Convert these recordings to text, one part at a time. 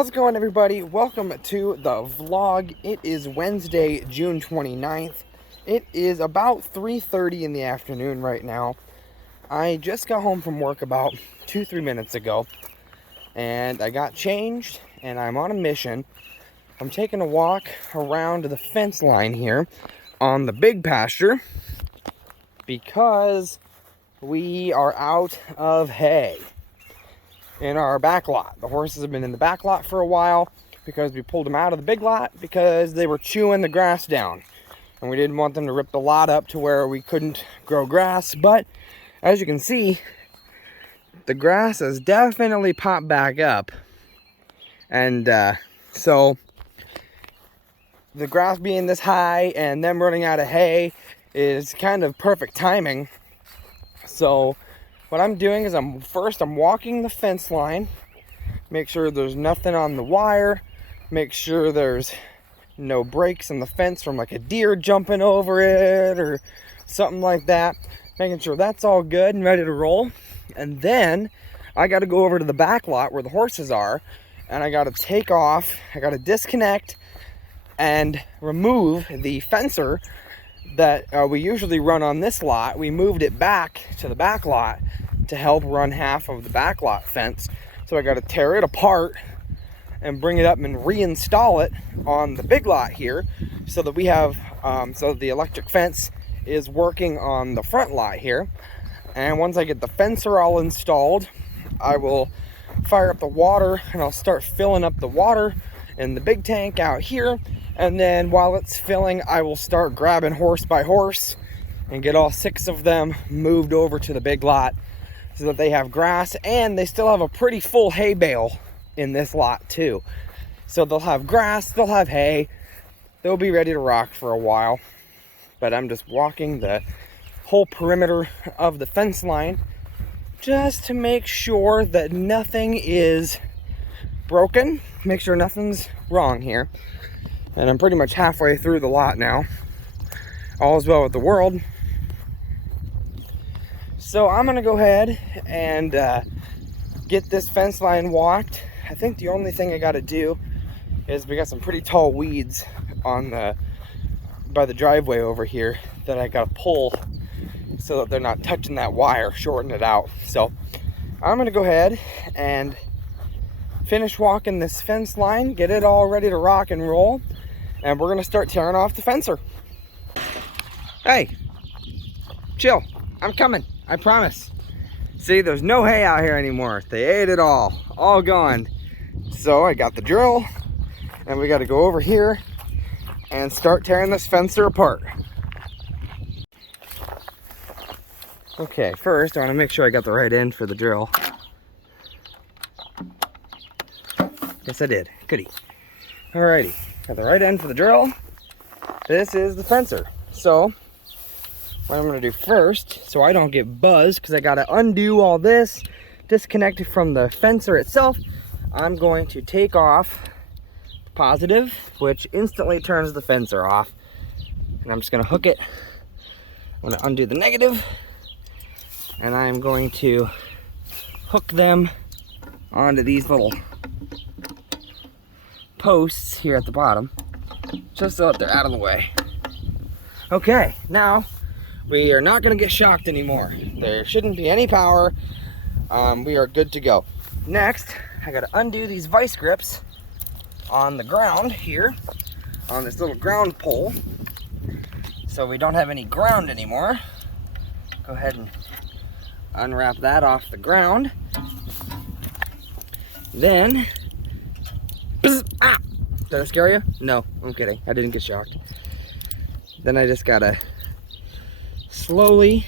How's it going, everybody? Welcome to the vlog. It is Wednesday, June 29th. It is about 3:30 in the afternoon right now. I just got home from work about 2-3 minutes ago, and I got changed, and I'm on a mission. I'm taking a walk around the fence line here on the big pasture because we are out of hay in our back lot. The horses have been in the back lot for a while because we pulled them out of the big lot because they were chewing the grass down, and we didn't want them to rip the lot up to where we couldn't grow grass. But as you can see, the grass has definitely popped back up, and so the grass being this high and them running out of hay is kind of perfect timing. So what I'm doing is I'm walking the fence line, make sure there's nothing on the wire, make sure there's no breaks in the fence from like a deer jumping over it or something like that, making sure that's all good and ready to roll. And then I got to go over to the back lot where the horses are, and I got to take off, I got to disconnect and remove the fencer that we usually run on this lot. We moved it back to the back lot to help run half of the back lot fence. So I got to tear it apart and bring it up and reinstall it on the big lot here, so that we have so the electric fence is working on the front lot here. And once I get the fencer all installed, I will fire up the water and I'll start filling up the water in the big tank out here. And then while it's filling, I will start grabbing horse by horse and get all 6 of them moved over to the big lot so that they have grass, and they still have a pretty full hay bale in this lot too. So they'll have grass, they'll have hay, they'll be ready to rock for a while. But I'm just walking the whole perimeter of the fence line just to make sure that nothing is broken, make sure nothing's wrong here. And I'm pretty much halfway through the lot now. All is well with the world. So I'm gonna go ahead and get this fence line walked. I think the only thing I gotta do is we got some pretty tall weeds on by the driveway over here that I gotta pull so that they're not touching that wire, shorten it out. So I'm gonna go ahead and finish walking this fence line, get it all ready to rock and roll, and we're gonna start tearing off the fencer. Hey, chill, I'm coming, I promise. See, there's no hay out here anymore. They ate it all gone. So I got the drill, and we gotta go over here and start tearing this fencer apart. Okay, first I wanna make sure I got the right end for the drill. Yes, I did. Goody. Alrighty, got the right end for the drill. This is the fencer. So what I'm gonna do first, so I don't get buzzed, because I gotta undo all this, disconnect it from the fencer itself, I'm going to take off the positive, which instantly turns the fencer off. And I'm just gonna hook it. I'm gonna undo the negative, and I'm going to hook them onto these little posts here at the bottom, just so that they're out of the way. Okay, now we are not going to get shocked anymore. There shouldn't be any power. We are good to go. Next, I got to undo these vice grips on the ground here, on this little ground pole, so we don't have any ground anymore. Go ahead and unwrap that off the ground. Then ah! Did that scare you? No, I'm kidding. I didn't get shocked. Then I just gotta slowly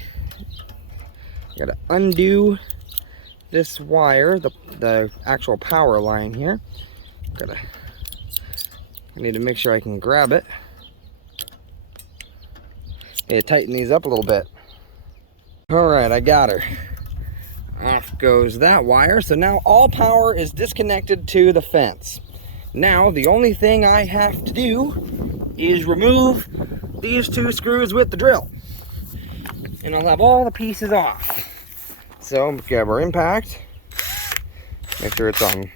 undo this wire, the actual power line here. I need to make sure I can grab it. Yeah, tighten these up a little bit. All right, I got her. Off goes that wire. So now all power is disconnected to the fence. Now, the only thing I have to do is remove these 2 screws with the drill. And I'll have all the pieces off. So, grab our impact. Make sure it's on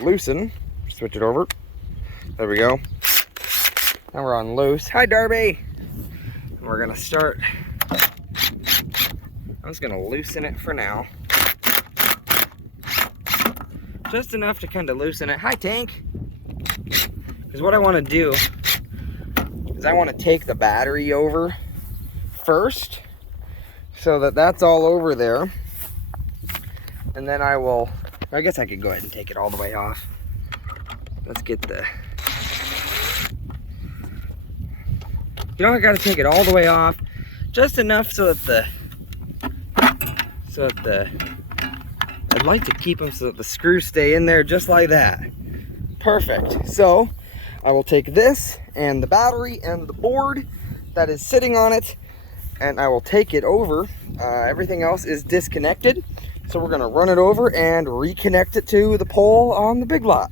loosen. Switch it over. There we go. Now we're on loose. Hi, Darby. We're gonna start. I'm just gonna loosen it for now. Just enough to kind of loosen it. Hi, Tank. Because what I want to do is I want to take the battery over first, so that that's all over there. And then I guess I could go ahead and take it all the way off. Let's get the, you know, I gotta take it all the way off, just enough so that I'd like to keep them so that the screws stay in there just like that. Perfect. So I will take this and the battery and the board that is sitting on it, and I will take it over. Everything else is disconnected. So we're gonna run it over and reconnect it to the pole on the big lot.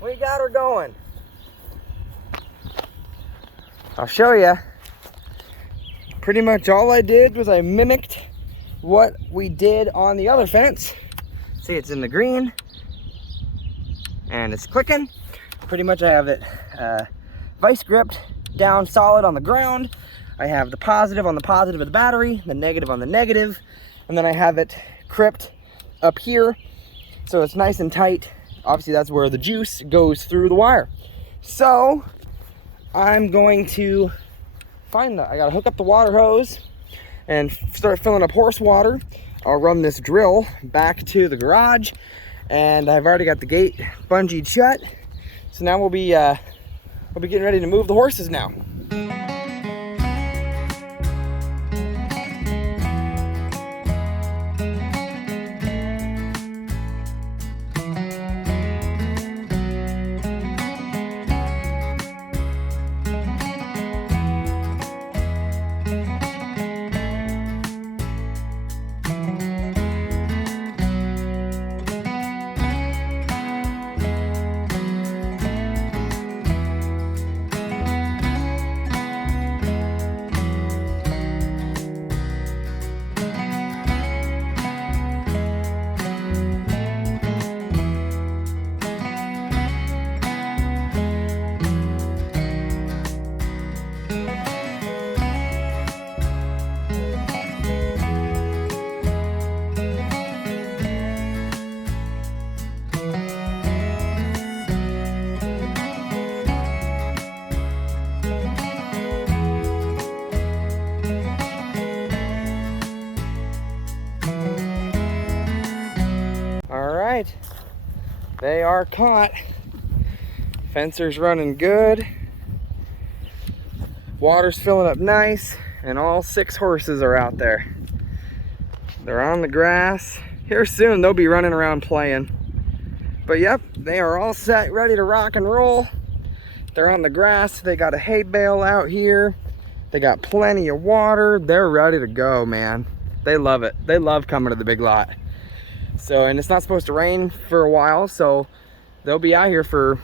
We got her going. I'll show you. Pretty much all I did was I mimicked what we did on the other fence. See, it's in the green and it's clicking. Pretty much I have it vice gripped down solid on the ground. I have the positive on the positive of the battery, the negative on the negative, and then I have it crimped up here so it's nice and tight. Obviously that's where the juice goes through the wire. So I'm going to I gotta hook up the water hose and start filling up horse water. I'll run this drill back to the garage, and I've already got the gate bungeed shut. So now we'll be getting ready to move the horses now. They are caught. Fencer's running good. Water's filling up nice, and all 6 horses are out there. They're on the grass. Here soon they'll be running around playing. But yep, they are all set, ready to rock and roll. They're on the grass. They got a hay bale out here. They got plenty of water. They're ready to go, man. They love it. They love coming to the big lot. So, and it's not supposed to rain for a while, so they'll be out here for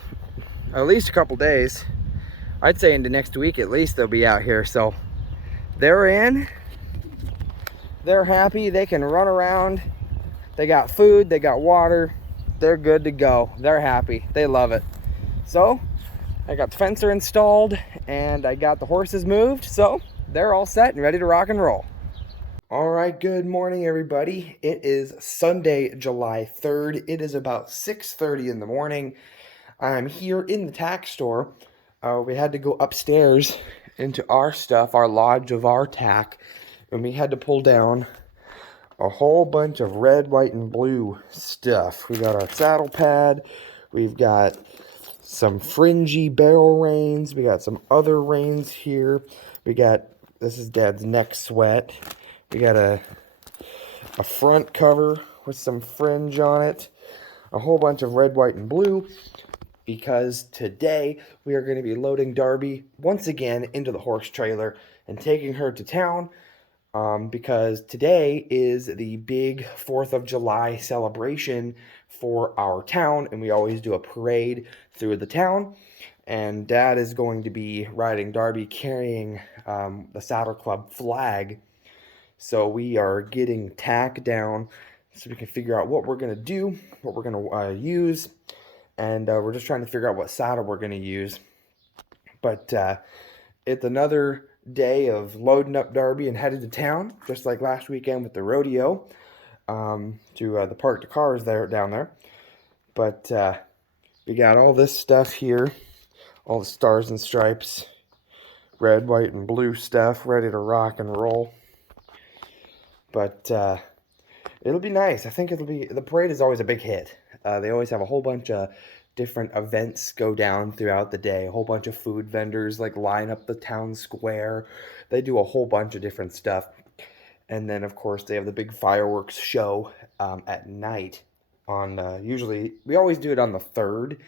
at least a couple days. I'd say into next week at least they'll be out here. So they're in. They're happy. They can run around. They got food. They got water. They're good to go. They're happy. They love it. So I got the fencer installed and I got the horses moved. So they're all set and ready to rock and roll. All right, good morning, everybody. It is Sunday, July 3rd. It is about 6:30 in the morning. I'm here in the tack store. We had to go upstairs into our stuff, our lodge of our tack, and we had to pull down a whole bunch of red, white, and blue stuff. We got our saddle pad. We've got some fringy barrel reins. We got some other reins here. This is Dad's neck sweat. We got a front cover with some fringe on it. A whole bunch of red, white, and blue. Because today we are going to be loading Darby once again into the horse trailer and taking her to town. Because today is the big 4th of July celebration for our town. And we always do a parade through the town. And Dad is going to be riding Darby carrying the Saddle Club flag. So we are getting tack down so we can figure out what we're going to do, what we're going to use. And we're just trying to figure out what saddle we're going to use. But it's another day of loading up Darby and headed to town, just like last weekend with the rodeo, to the park to cars down there. But we got all this stuff here, all the stars and stripes, red, white, and blue stuff, ready to rock and roll. But it'll be nice. I think the parade is always a big hit. They always have a whole bunch of different events go down throughout the day. A whole bunch of food vendors like line up the town square. They do a whole bunch of different stuff. And then, of course, they have the big fireworks show at night. Usually, we always do it on the 3rd.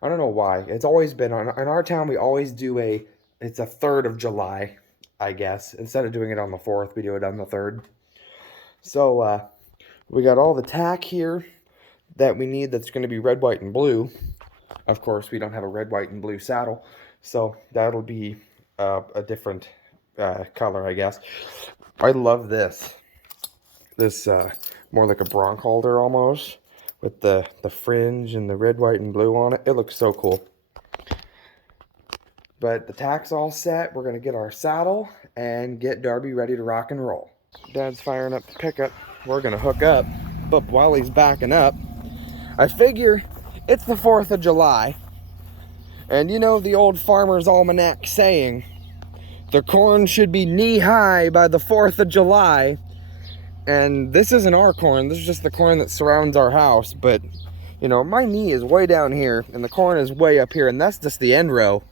I don't know why. It's always been in our town. We always do it's a 3rd of July, I guess. Instead of doing it on the 4th, we do it on the 3rd. So we got all the tack here that we need that's going to be red, white, and blue. Of course, we don't have a red, white, and blue saddle, so that'll be a different color, I guess. I love this. This more like a bronc halter almost, with the fringe and the red, white, and blue on it. It looks so cool. But the tack's all set. We're going to get our saddle and get Darby ready to rock and roll. Dad's firing up the pickup. We're going to hook up. But while he's backing up, I figure it's the 4th of July. And you know the old Farmer's Almanac saying, the corn should be knee-high by the 4th of July. And this isn't our corn. This is just the corn that surrounds our house. But, you know, my knee is way down here, and the corn is way up here. And that's just the end row.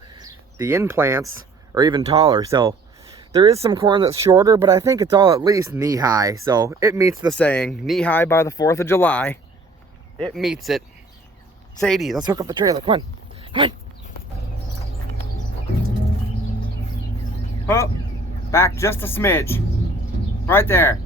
The end plants are even taller. So there is some corn that's shorter, but I think it's all at least knee-high. So it meets the saying, knee-high by the 4th of July. It meets it. Sadie, let's hook up the trailer. Come on. Come on. Oh, back just a smidge. Right there.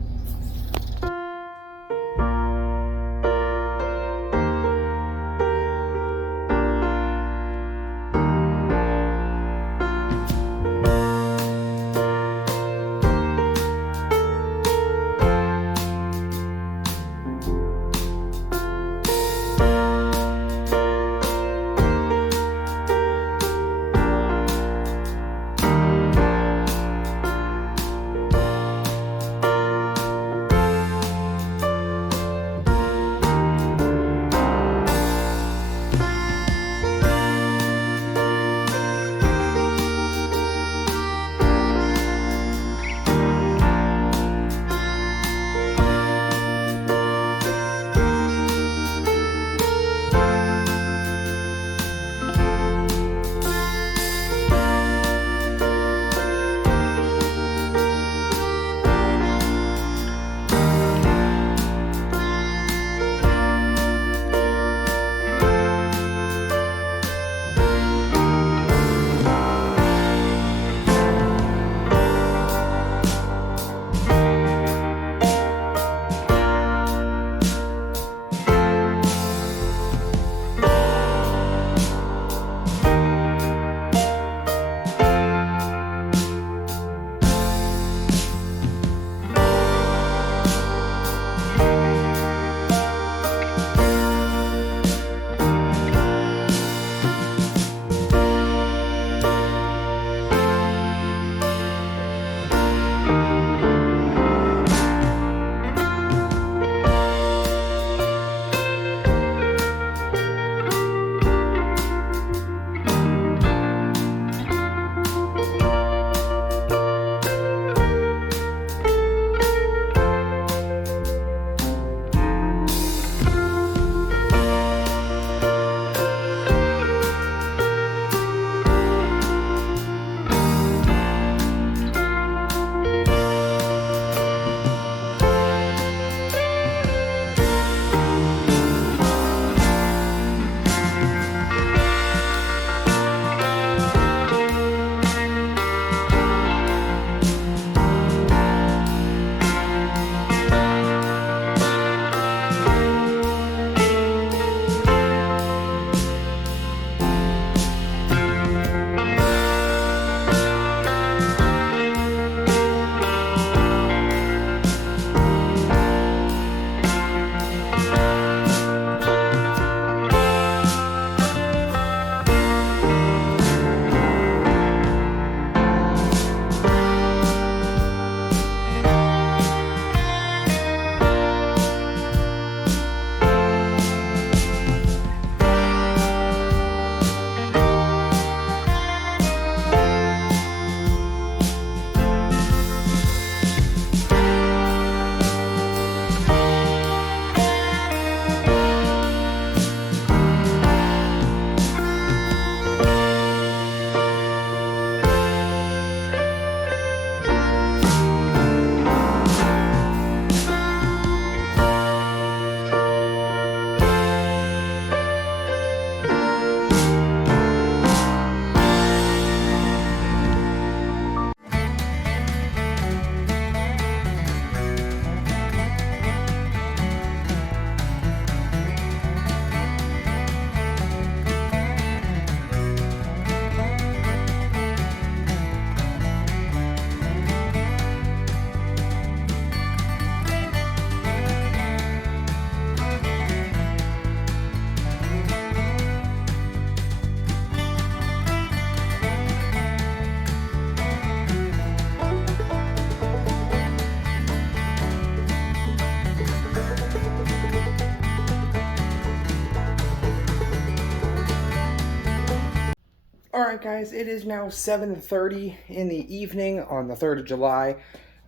Alright guys, it is now 7:30 in the evening on the 3rd of July.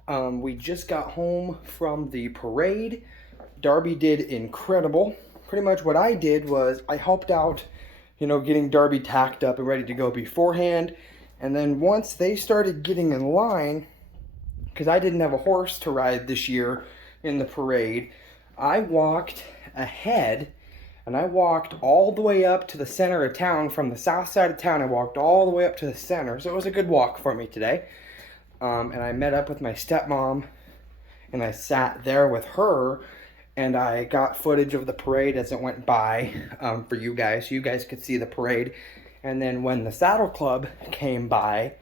We just got home from the parade. Darby did incredible. Pretty much what I did was I helped out, getting Darby tacked up and ready to go beforehand. And then once they started getting in line, because I didn't have a horse to ride this year in the parade, I walked ahead. And I walked all the way up to the center of town. From the south side of town, I walked all the way up to the center. So it was a good walk for me today. And I met up with my stepmom, and I sat there with her, and I got footage of the parade as it went by for you guys. So you guys could see the parade. And then when the Saddle Club came by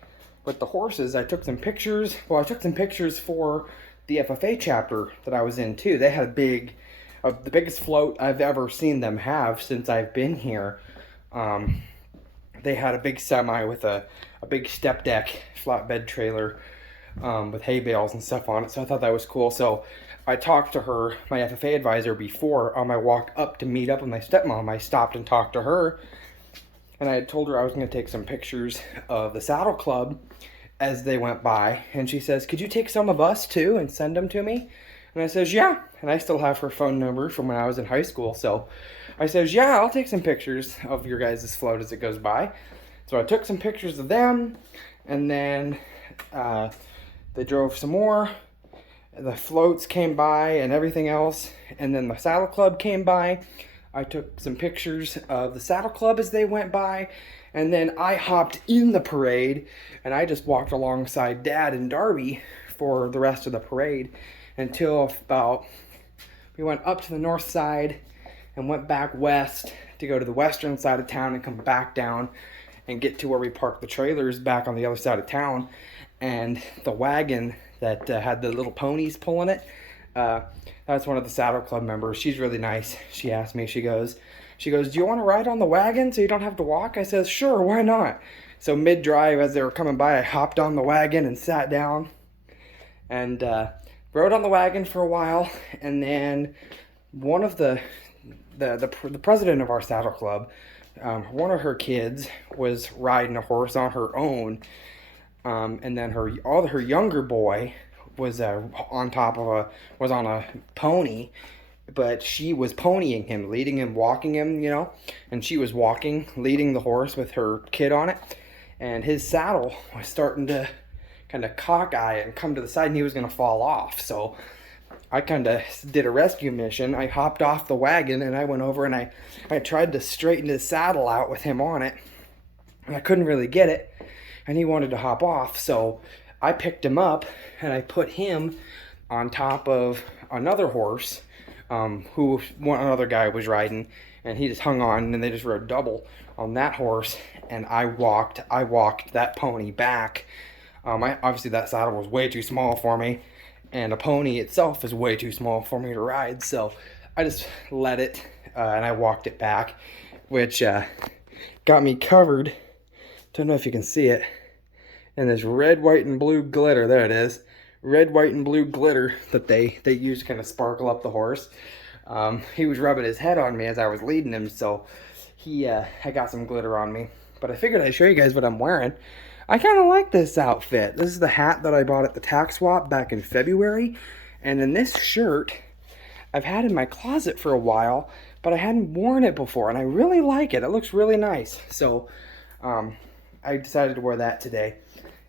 with the horses, I took some pictures. Well, I took some pictures for the FFA chapter that I was in, too. They had a big... the biggest float I've ever seen them have since I've been here. They had a big semi with a big step deck flatbed trailer with hay bales and stuff on it, so I thought that was cool. So I talked to her, my FFA advisor, before on my walk up to meet up with my stepmom. I stopped and talked to her, and I had told her I was going to take some pictures of the Saddle Club as they went by, and she says, "Could you take some of us too and send them to me?" And I says, "Yeah." And I still have her phone number from when I was in high school. So I says, "Yeah, I'll take some pictures of your guys' float as it goes by." So I took some pictures of them. And then they drove some more. The floats came by and everything else. And then the Saddle Club came by. I took some pictures of the Saddle Club as they went by. And then I hopped in the parade. And I just walked alongside Dad and Darby for the rest of the parade. Until about, we went up to the north side and went back west to go to the western side of town and come back down and get to where we parked the trailers back on the other side of town. And the wagon that had the little ponies pulling it, that's one of the Saddle Club members. She's really nice. She asked me, she goes, "Do you want to ride on the wagon so you don't have to walk?" I says, "Sure, why not?" So mid-drive, as they were coming by, I hopped on the wagon and sat down and rode on the wagon for a while. And then one of the president of our Saddle Club, one of her kids was riding a horse on her own, and then her younger boy was on a pony, but she was ponying him, leading him, walking him, and she was walking, leading the horse with her kid on it, and his saddle was starting to kind of cockeye and come to the side, and he was going to fall off. So I kind of did a rescue mission. I hopped off the wagon and I went over and I tried to straighten his saddle out with him on it, and I couldn't really get it, and he wanted to hop off. So I picked him up and I put him on top of another horse who another guy was riding, and he just hung on, and they just rode double on that horse, and I walked that pony back. Obviously that saddle was way too small for me, and a pony itself is way too small for me to ride, so I just let it, and I walked it back, which got me covered, don't know if you can see it, in this red, white, and blue glitter. There it is. Red, white, and blue glitter that they use to kind of sparkle up the horse. He was rubbing his head on me as I was leading him, so I got some glitter on me. But I figured I'd show you guys what I'm wearing. I kind of like this outfit. This is the hat that I bought at the tax swap back in February. And then this shirt I've had in my closet for a while, but I hadn't worn it before, and I really like it. It looks really nice. So I decided to wear that today.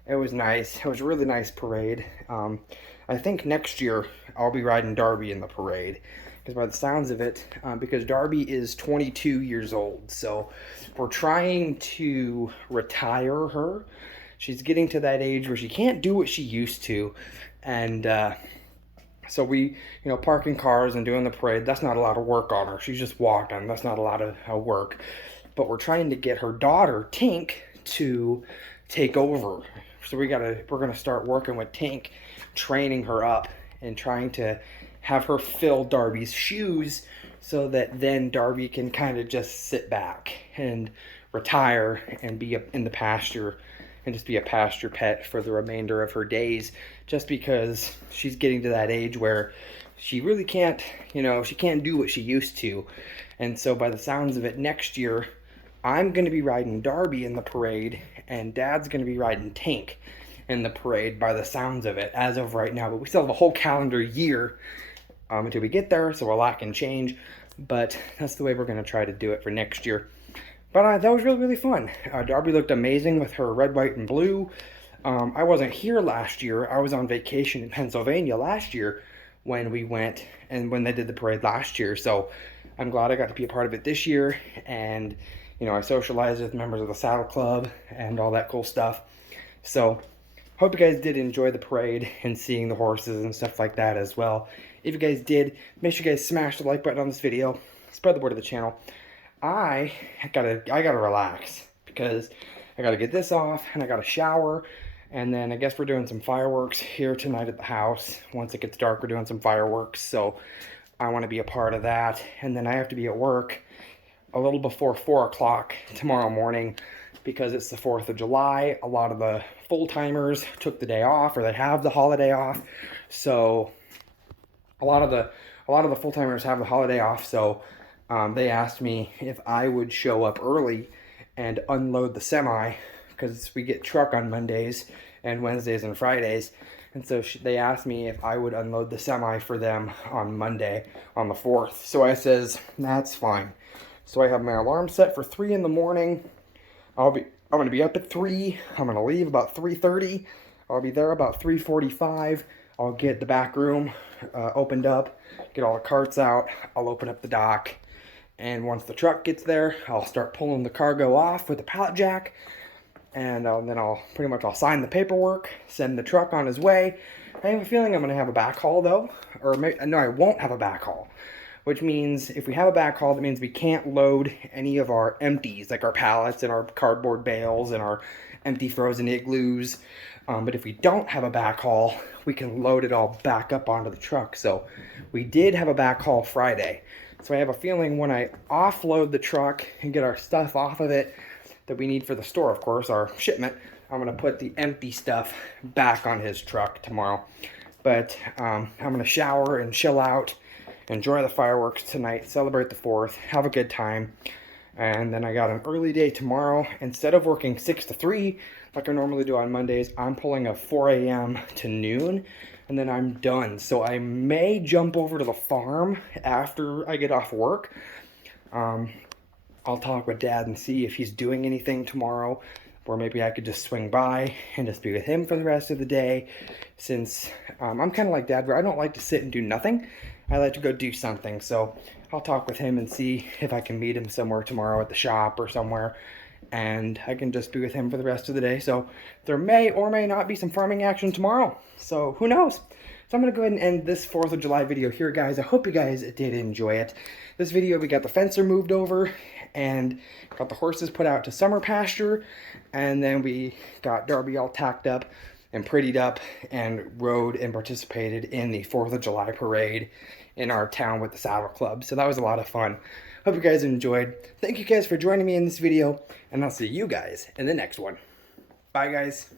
It was nice. It was a really nice parade. I think next year I'll be riding Darby in the parade, because by the sounds of it, because Darby is 22 years old, so we're trying to retire her. She's getting to that age where she can't do what she used to, and so we, parking cars and doing the parade, that's not a lot of work on her. She's just walking. That's not a lot of work. But we're trying to get her daughter, Tink, to take over. So we're gonna start working with Tink, training her up and trying to have her fill Darby's shoes, so that then Darby can kind of just sit back and retire and be in the pasture and just be a pasture pet for the remainder of her days, just because she's getting to that age where she really can't, she can't do what she used to. And so by the sounds of it, next year I'm going to be riding Darby in the parade, and Dad's going to be riding Tank in the parade by the sounds of it as of right now. But we still have a whole calendar year until we get there, so a lot can change. But that's the way we're going to try to do it for next year. But that was really, really fun. Darby looked amazing with her red, white, and blue. I wasn't here last year. I was on vacation in Pennsylvania last year when we went and when they did the parade last year. So I'm glad I got to be a part of it this year. And, you know, I socialized with members of the Saddle Club and all that cool stuff. So hope you guys did enjoy the parade and seeing the horses and stuff like that as well. If you guys did, make sure you guys smash the like button on this video. Spread the word of the channel. I gotta relax because I gotta get this off and I gotta shower, and then I guess we're doing some fireworks here tonight at the house. Once it gets dark, we're doing some fireworks, so I want to be a part of that. And then I have to be at work a little before 4 o'clock tomorrow morning because it's the 4th of July. A lot of the full-timers took the day off, or they have the holiday off, so a lot of the full-timers have the holiday off, so they asked me if I would show up early and unload the semi, because we get truck on Mondays and Wednesdays and Fridays. And so they asked me if I would unload the semi for them on Monday, on the 4th. So I says, that's fine. So I have my alarm set for 3 in the morning. I'm going to be up at 3. I'm going to leave about 3:30. I'll be there about 3:45. I'll get the back room opened up, get all the carts out. I'll open up the dock. And once the truck gets there, I'll start pulling the cargo off with the pallet jack. And then I'll sign the paperwork, send the truck on his way. I have a feeling I'm going to have a backhaul though. Or no, I won't have a backhaul. Which means if we have a backhaul, that means we can't load any of our empties, like our pallets and our cardboard bales and our empty frozen igloos. But if we don't have a backhaul, we can load it all back up onto the truck. So we did have a backhaul Friday. So I have a feeling when I offload the truck and get our stuff off of it that we need for the store, of course, our shipment, I'm going to put the empty stuff back on his truck tomorrow. But I'm going to shower and chill out, enjoy the fireworks tonight, celebrate the 4th, have a good time. And then I got an early day tomorrow. Instead of working 6 to 3 like I normally do on Mondays, I'm pulling a 4 a.m. to noon. And then I'm done. So I may jump over to the farm after I get off work. I'll talk with Dad and see if he's doing anything tomorrow, or maybe I could just swing by and just be with him for the rest of the day, since I'm kind of like Dad, where I don't like to sit and do nothing. I like to go do something. So I'll talk with him and see if I can meet him somewhere tomorrow at the shop or somewhere, and I can just be with him for the rest of the day. So there may or may not be some farming action tomorrow. So who knows? So I'm going to go ahead and end this 4th of July video here, guys. I hope you guys did enjoy it. This video, we got the fencer moved over and got the horses put out to summer pasture. And then we got Darby all tacked up and prettied up and rode and participated in the 4th of July parade in our town with the Saddle Club. So that was a lot of fun. Hope you guys enjoyed. Thank you guys for joining me in this video, and I'll see you guys in the next one. Bye, guys.